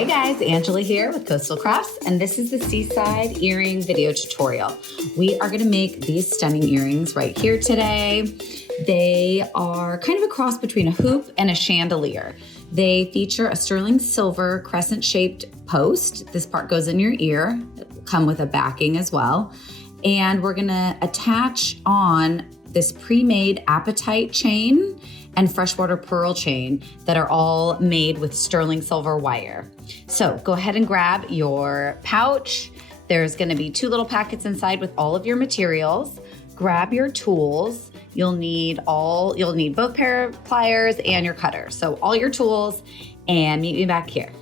Hey guys, Angela here with Coastal Crafts, and this is the Seaside earring video tutorial. We are gonna make these stunning earrings right here today. They are kind of a cross between a hoop and a chandelier. They feature a sterling silver crescent-shaped post. This part goes in your ear. It'll come with a backing as well. And we're gonna attach on this pre-made apatite chain and freshwater pearl chain that are all made with sterling silver wire. So go ahead and grab your pouch. There's gonna be 2 little packets inside with all of your materials. Grab your tools. You'll need both pair of pliers and your cutter. So all your tools, and meet me back here.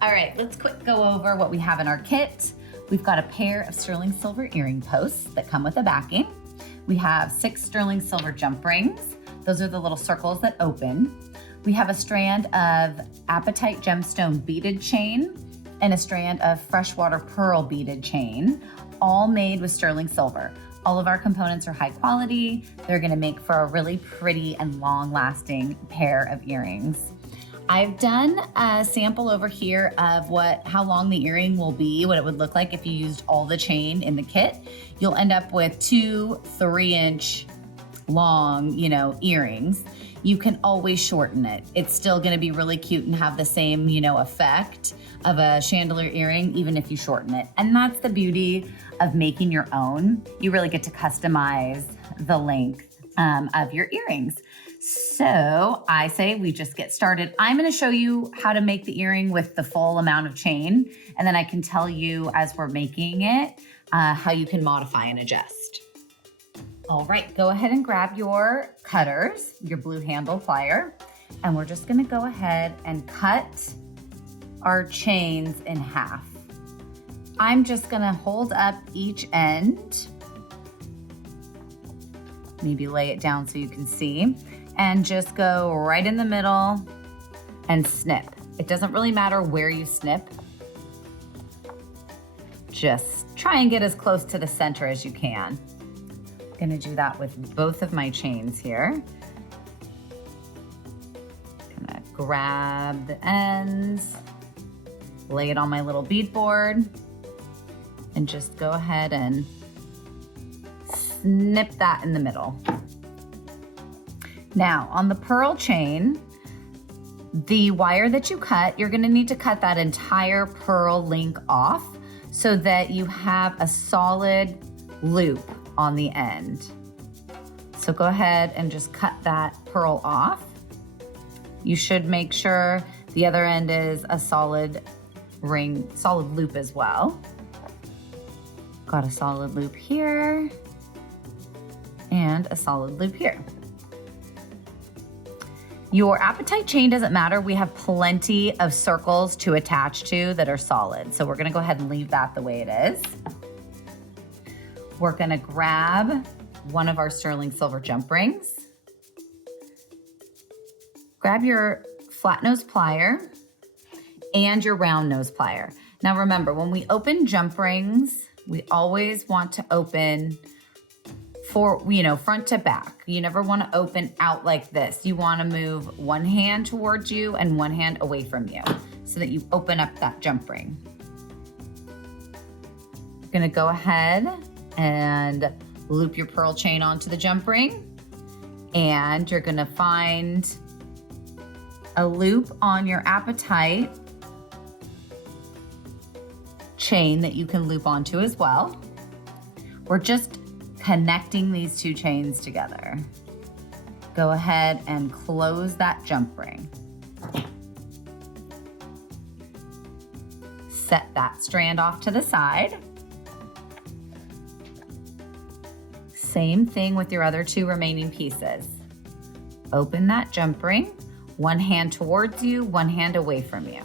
All right, let's quick go over what we have in our kit. We've got a pair of sterling silver earring posts that come with a backing. We have 6 sterling silver jump rings. Those are the little circles that open. We have a strand of apatite gemstone beaded chain and a strand of freshwater pearl beaded chain, all made with sterling silver. All of our components are high quality. They're gonna make for a really pretty and long-lasting pair of earrings. I've done a sample over here of how long the earring will be, what it would look like if you used all the chain in the kit. You'll end up with 2 3-inch long, earrings. You can always shorten it. It's still gonna be really cute and have the same, effect of a chandelier earring, even if you shorten it. And that's the beauty of making your own. You really get to customize the length of your earrings. So I say we just get started. I'm gonna show you how to make the earring with the full amount of chain, and then I can tell you as we're making it, how you can modify and adjust. All right, go ahead and grab your cutters, your blue handle plier, and we're just gonna go ahead and cut our chains in half. I'm just gonna hold up each end, maybe lay it down so you can see, and just go right in the middle and snip. It doesn't really matter where you snip. Just try and get as close to the center as you can. I'm gonna do that with both of my chains here. Gonna grab the ends, lay it on my little bead board, and just go ahead and snip that in the middle. Now, on the pearl chain, the wire that you cut, you're gonna need to cut that entire pearl link off so that you have a solid loop on the end. So go ahead and just cut that pearl off. You should make sure the other end is a solid loop as well. Got a solid loop here and a solid loop here. Your apatite chain doesn't matter. We have plenty of circles to attach to that are solid. So we're gonna go ahead and leave that the way it is. We're gonna grab one of our sterling silver jump rings. Grab your flat nose plier and your round nose plier. Now remember, when we open jump rings, we always want to open front to back. You never wanna open out like this. You wanna move one hand towards you and one hand away from you so that you open up that jump ring. You're gonna go ahead and loop your pearl chain onto the jump ring, and you're gonna find a loop on your apatite chain that you can loop onto as well. We're just connecting these 2 chains together. Go ahead and close that jump ring. Set that strand off to the side. Same thing with your other 2 remaining pieces. Open that jump ring, one hand towards you, one hand away from you.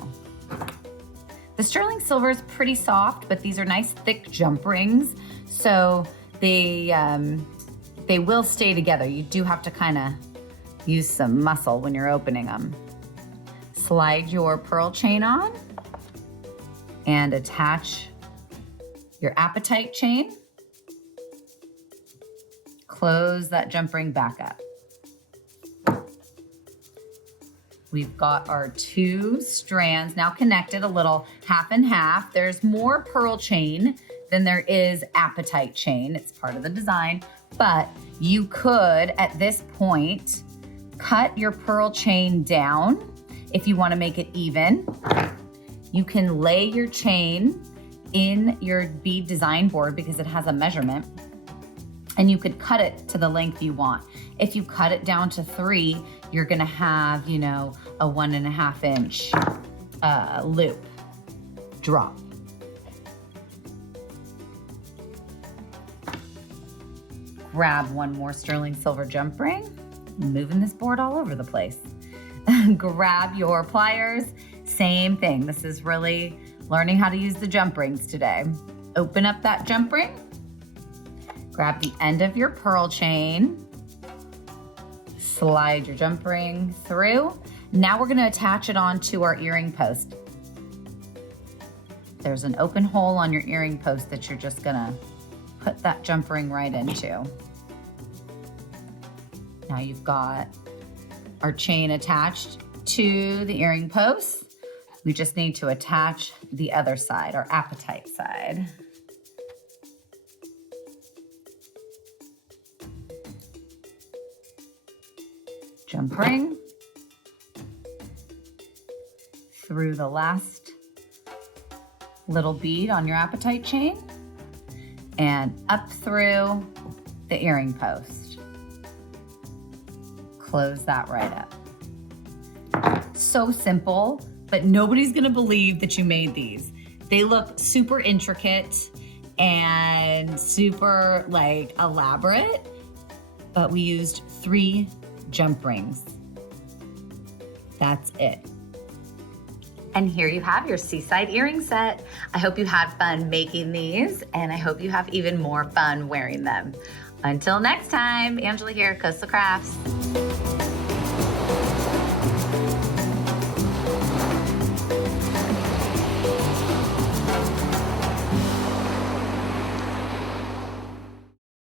The sterling silver is pretty soft, but these are nice thick jump rings, so they will stay together. You do have to kind of use some muscle when you're opening them. Slide your pearl chain on and attach your apatite chain. Close that jump ring back up. We've got our 2 strands now connected, a little half and half. There's more pearl chain than there is apatite chain. It's part of the design, but you could, at this point, cut your pearl chain down if you wanna make it even. You can lay your chain in your bead design board because it has a measurement, and you could cut it to the length you want. If you cut it down to 3, you're gonna have, you know, a 1.5 inch loop drop. Grab one more sterling silver jump ring. Moving this board all over the place. Grab your pliers, same thing. This is really learning how to use the jump rings today. Open up that jump ring, grab the end of your pearl chain, slide your jump ring through. Now we're gonna attach it onto our earring post. There's an open hole on your earring post that you're just gonna put that jump ring right into. Now you've got our chain attached to the earring post. We just need to attach the other side, our apatite side. Jump ring through the last little bead on your apatite chain and up through the earring post. Close that right up. So simple, but nobody's gonna believe that you made these. They look super intricate and super like elaborate, but we used 3 jump rings. That's it. And here you have your Seaside earring set. I hope you had fun making these, and I hope you have even more fun wearing them. Until next time, Angela here, Coastal Crafts.